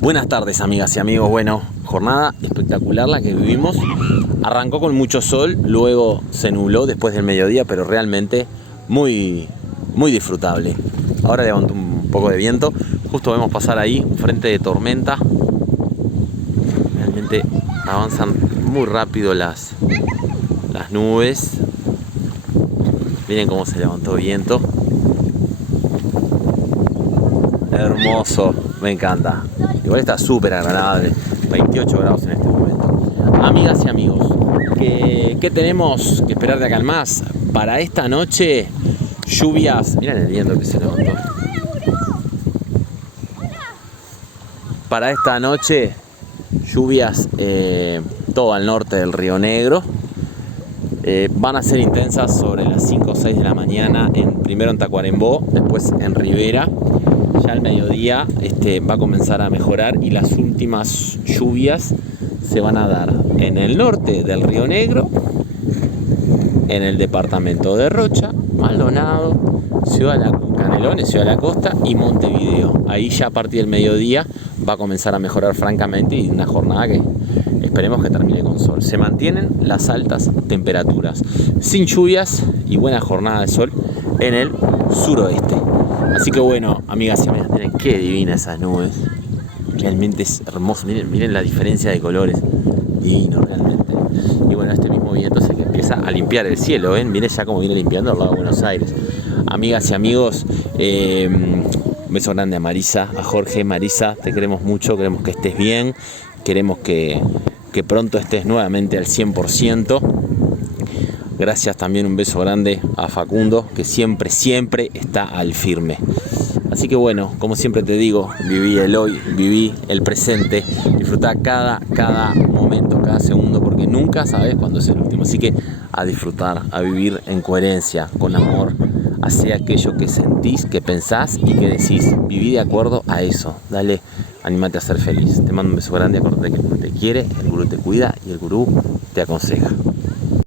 Buenas tardes, amigas y amigos. Bueno, jornada espectacular la que vivimos. Arrancó con mucho sol, luego se nubló después del mediodía, pero realmente muy disfrutable. Ahora levantó un poco de viento. Justo vemos pasar ahí un frente de tormenta. Realmente avanzan muy rápido las nubes. Miren cómo se levantó viento. Hermoso, me encanta. Igual está súper agradable. 28 grados en este momento. Amigas y amigos, ¿qué tenemos que esperar de acá en más? Para esta noche, lluvias. Miren el viento que se levantó. Para esta noche, lluvias todo al norte del Río Negro. Van a ser intensas sobre las 5 o 6 de la mañana, primero en Tacuarembó, después en Rivera. Ya al mediodía va a comenzar a mejorar y las últimas lluvias se van a dar en el norte del Río Negro, en el departamento de Rocha, Maldonado, Canelones, Ciudad de la Costa y Montevideo. Ahí ya a partir del mediodía va a comenzar a mejorar francamente y una jornada que esperemos que termine con sol. Se mantienen las altas temperaturas, sin lluvias y buena jornada de sol en el suroeste. Así que bueno, amigas y amigos, miren qué divinas esas nubes. Realmente es hermoso, miren la diferencia de colores. Divino realmente. Y bueno, este mismo viento es el que empieza a limpiar el cielo, ¿ven? Miren ya cómo viene limpiando al lado de Buenos Aires. Amigas y amigos, un beso grande a Marisa, a Jorge. Marisa, te queremos mucho, queremos que estés bien, queremos que pronto estés nuevamente al 100%. Gracias, también un beso grande a Facundo, que siempre está al firme. Así que bueno, como siempre te digo, viví el hoy, viví el presente, disfrutá cada momento, cada segundo, porque nunca sabes cuándo es el último. Así que a disfrutar, a vivir en coherencia, con amor, hacia aquello que sentís, que pensás y que decís. Viví de acuerdo a eso. Dale, anímate a ser feliz. Te mando un beso grande, acuérdate que el gurú te quiere, el gurú te cuida y el gurú te aconseja.